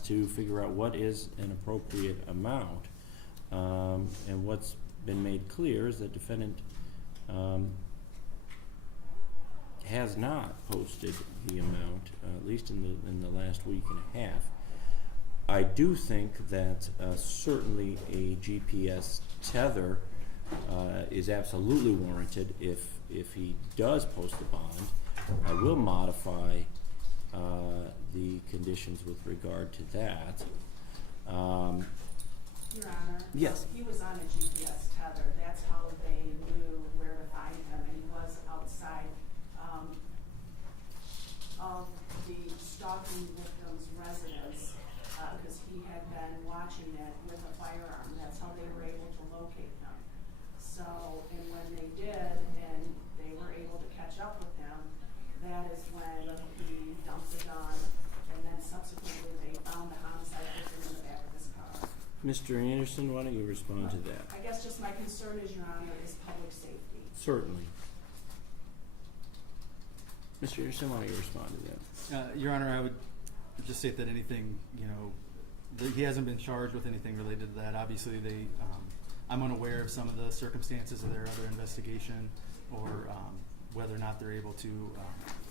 to figure out what is an appropriate amount. And what's been made clear is that defendant has not posted the amount, at least in the last week and a half. I do think that certainly a GPS tether is absolutely warranted if he does post the bond. I will modify the conditions with regard to that. Your Honor, yes. He was on a GPS tether. That's how they knew where to find him, and he was outside of the stalking victim's residence because he had been watching it with a firearm. That's how they were able to locate him. So, and when they did, and they were able to catch up with him, that is when he dumped the gun, and then subsequently they found the homicide victim in the back of his car. Mr. Anderson, why don't you respond to that? I guess just my concern is, Your Honor, is public safety. Certainly. Mr. Anderson, why don't you respond to that? Your Honor, I would just state that anything, he hasn't been charged with anything related to that. Obviously, I'm unaware of some of the circumstances of their other investigation or whether or not they're able to,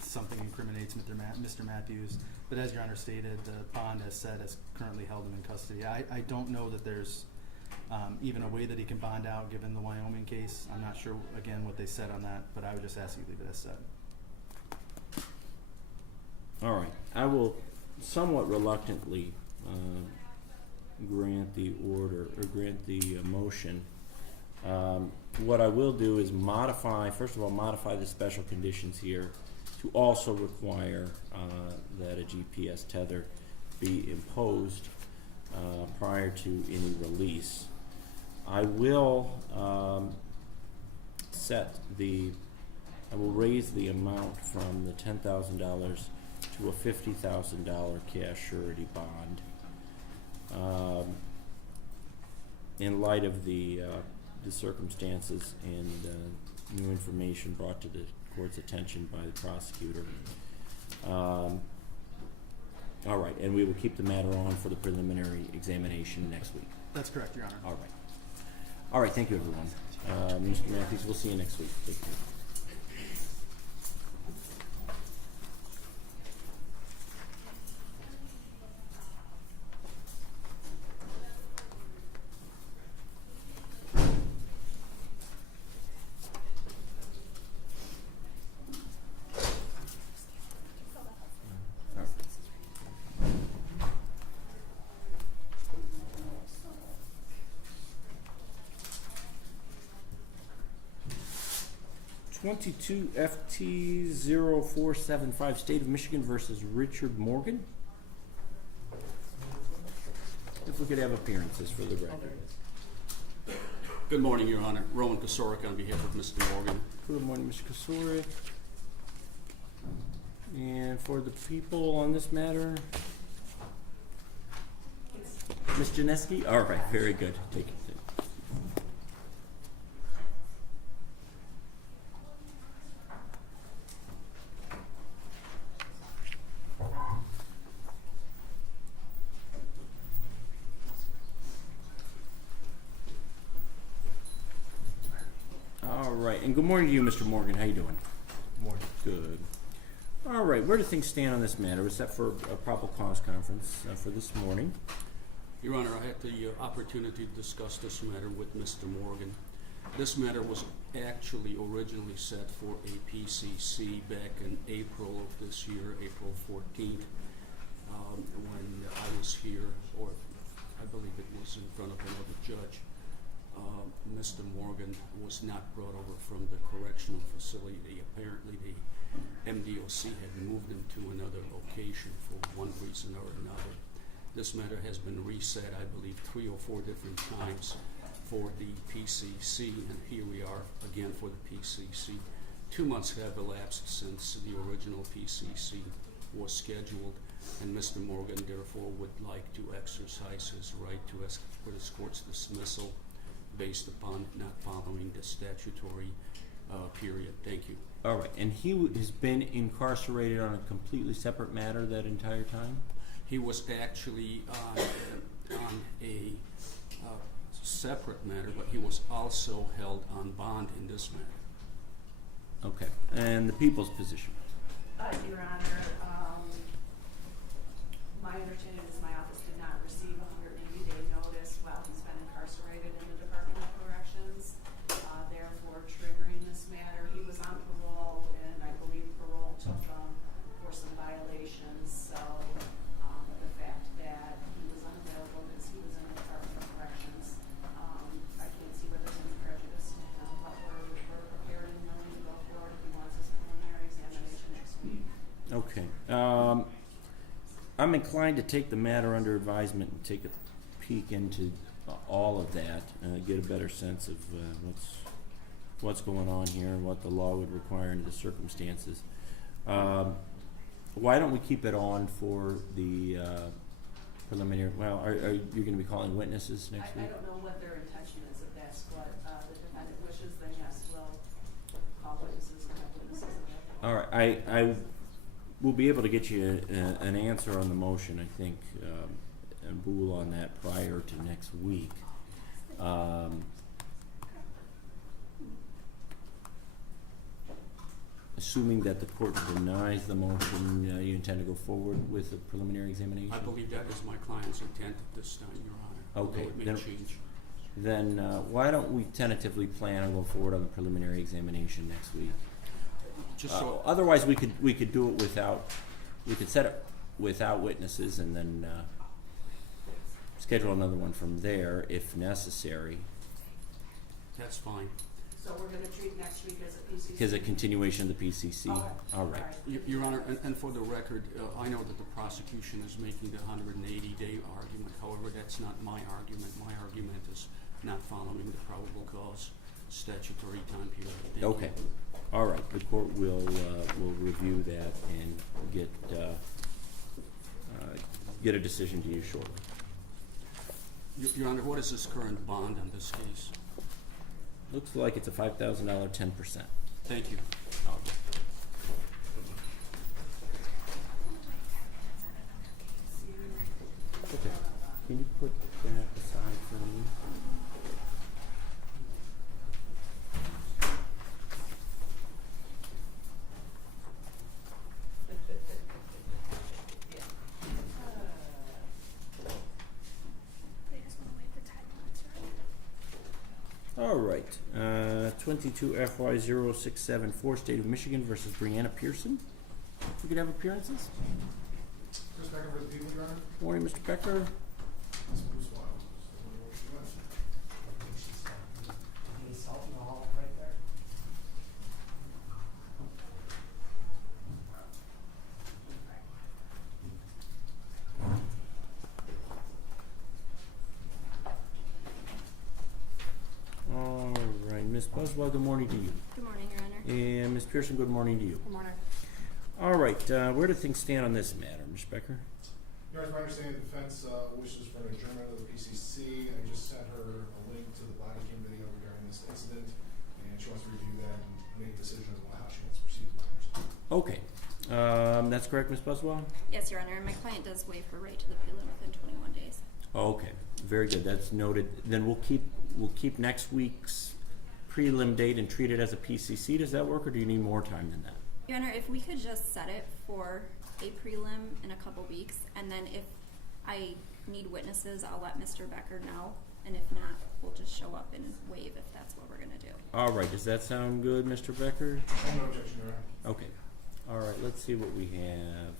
something incriminates Mr. Matthews. But as Your Honor stated, the bond, as said, has currently held him in custody. I don't know that there's even a way that he can bond out given the Wyoming case. I'm not sure, again, what they said on that, but I would just ask you to leave it as said. All right. I will somewhat reluctantly grant the order or grant the motion. What I will do is first of all, modify the special conditions here to also require that a GPS tether be imposed prior to any release. I will raise the amount from the $10,000 to a $50,000 cash surety bond. In light of the circumstances and new information brought to the court's attention by the prosecutor. All right, and we will keep the matter on for the preliminary examination next week. That's correct, Your Honor. All right. All right, thank you, everyone. Mr. Matthews, we'll see you next week. Take care. 22 FT 0475, State of Michigan versus Richard Morgan. If we could have appearances for the record. Good morning, Your Honor. Rowan Kosorek on behalf of Mr. Morgan. Good morning, Mr. Kosorek. And for the people on this matter, Ms. Janeski? All right, very good. Take it. All right, and good morning to you, Mr. Morgan. How you doing? Good morning. Good. All right, where do things stand on this matter? We're set for a probable cause conference for this morning. Your Honor, I had the opportunity to discuss this matter with Mr. Morgan. This matter was actually originally set for a PCC back in April of this year, April 14th, when I was here, or I believe it was in front of another judge. Mr. Morgan was not brought over from the correctional facility. Apparently the MDOC had moved him to another location for one reason or another. This matter has been reset, I believe, 3 or 4 different times for the PCC, and here we are again for the PCC. 2 months have elapsed since the original PCC was scheduled, and Mr. Morgan therefore would like to exercise his right to ask for this court's dismissal based upon not following the statutory period. Thank you. All right, and he has been incarcerated on a completely separate matter that entire time? He was actually on a separate matter, but he was also held on bond in this matter. Okay, and the people's position? Your Honor, my understanding is my office did not receive a 180-day notice while he's been incarcerated in the Department of Corrections, therefore triggering this matter. He was on parole, and I believe parole took him for some violations, so the fact that he was unavailable because he was in the Department of Corrections, I can't see where there's any prejudice to him, but we're prepared and willing to go forward if he wants his preliminary examination next week. Okay. I'm inclined to take the matter under advisement and take a peek into all of that, get a better sense of what's going on here and what the law would require under the circumstances. Why don't we keep it on for the preliminary? Well, are you going to be calling witnesses next week? I don't know what their intention is. If that's what the defendant wishes, then yes, we'll call witnesses and have witnesses available. All right, I will be able to get you an answer on the motion, I think, and Boole on that prior to next week. Assuming that the court denies the motion, you intend to go forward with the preliminary examination? I believe that is my client's intent at this time, Your Honor. Okay, Although it may then- change. Then why don't we tentatively plan on going forward on the preliminary examination next week? Just so, Otherwise, we could do it without. We could set it without witnesses and then schedule another one from there if necessary. that's fine. So we're gonna treat next week as a PCC? Because a continuation of the PCC. Okay. All right. Your Honor, and for the record, I know that the prosecution is making the 180-day argument. However, that's not my argument. My argument is not following the probable cause statutory time period. Thank you. Okay. All right. The court will review that and get a decision to you shortly. Your Honor, what is this current bond on this case? Looks like it's a $5,000, 10%. Thank you. Okay. Can you put that aside for me? All right, 22 FY 0674, State of Michigan versus Brianna Pearson. We could have appearances. Chris Becker for the people, Your Honor. Morning, Mr. Becker. This is Bruce Wiles. Any salt in the hall right there? All right, Ms. Buswell, good morning to you. Good morning, Your Honor. And Ms. Pearson, good morning to you. Good morning. All right, where do things stand on this matter, Mr. Becker? Your Honor, it's my understanding the defense wishes for an adjournment of the PCC, and I just sent her a link to the body cam video regarding this incident, and she wants to review that and make a decision on how she wants to proceed with my understanding. Okay, that's correct, Ms. Buswell? Yes, Your Honor, and my client does waive her right to the prelim within 21 days. Okay, very good, that's noted. Then we'll keep next week's prelim date and treat it as a PCC. Does that work, or do you need more time than that? Your Honor, if we could just set it for a prelim in a couple weeks, and then if I need witnesses, I'll let Mr. Becker know, and if not, we'll just show up and waive if that's what we're gonna do. All right, does that sound good, Mr. Becker? No objection, Your Honor. Okay, all right, let's see what we have.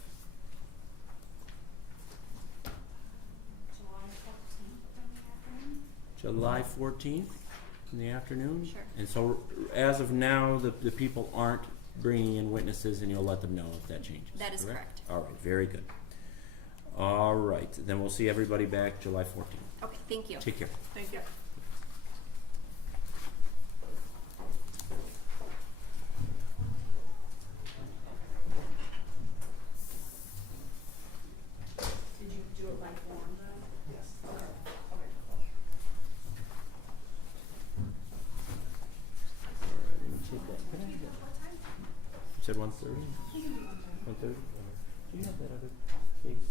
July 14th in the afternoon? Sure. And so as of now, the people aren't bringing in witnesses, and you'll let them know if that changes. That is correct. All right, very good. All right, then we'll see everybody back July 14th. Okay, thank you. Take care. Thank you. Did you do it by form then? Yes. Okay. Okay. All right, let me take that. Can I have that? You said 1:30? 1:30? Do you have that other case?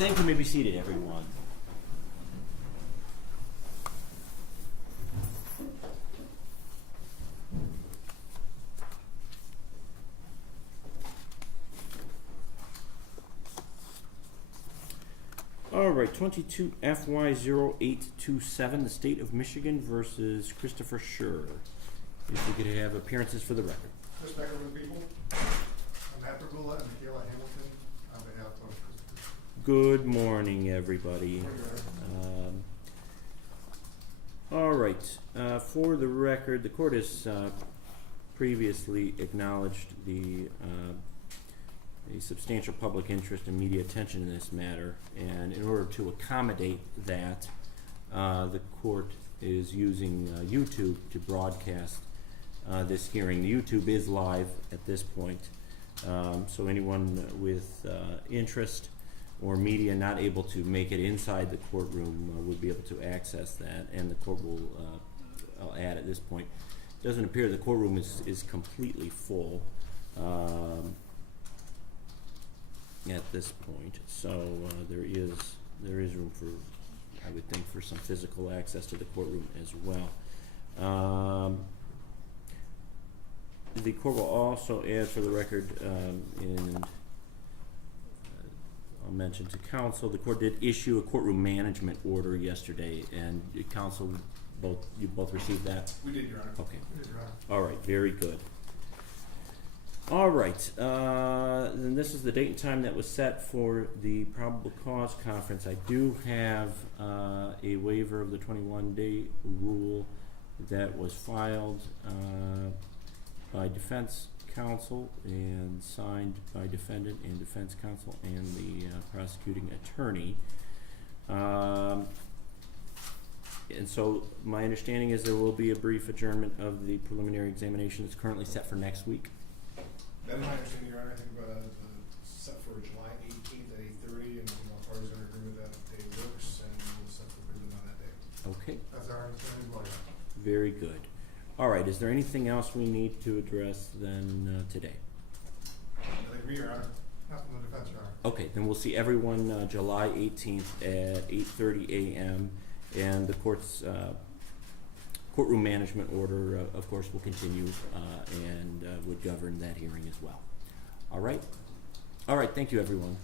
Thank you. May be seated, everyone. All right, 22 FY 0827, the State of Michigan versus Christopher Schurr. If we could have appearances for the record. Chris Becker with the people. I'm Patrick Lyoya and Michaela Hamilton on behalf of Christopher. Good morning, everybody. All right, for the record, the court has previously acknowledged the a substantial public interest and media attention in this matter, and in order to accommodate that, the court is using YouTube to broadcast this hearing. The YouTube is live at this point, so anyone with interest or media not able to make it inside the courtroom would be able to access that, and the court will, I'll add at this point, it doesn't appear the courtroom is completely full at this point, so there is room for, I would think, for some physical access to the courtroom as well. The court will also add for the record, and I'll mention to counsel, the court did issue a courtroom management order yesterday, and counsel, you both received that? We did, Your Honor. Okay. We did, Your Honor. All right, very good. All right, then this is the date and time that was set for the probable cause conference. I do have a waiver of the 21-day rule that was filed by defense counsel and signed by defendant and defense counsel and the prosecuting attorney. And so my understanding is there will be a brief adjournment of the preliminary examination that's currently set for next week. That is my understanding, Your Honor. I think set for July 18th at 8:30, and all parties are in agreement that day works, and we'll set the preliminary on that day. Okay, That's our understanding as well, Your Honor. very good. All right, is there anything else we need to address then today? I think we, Your Honor. Not from the defense, Your Honor. Okay, then we'll see everyone July 18th at 8:30 a.m. and the court's courtroom management order, of course, will continue and would govern that hearing as well. All right? All right, thank you, everyone.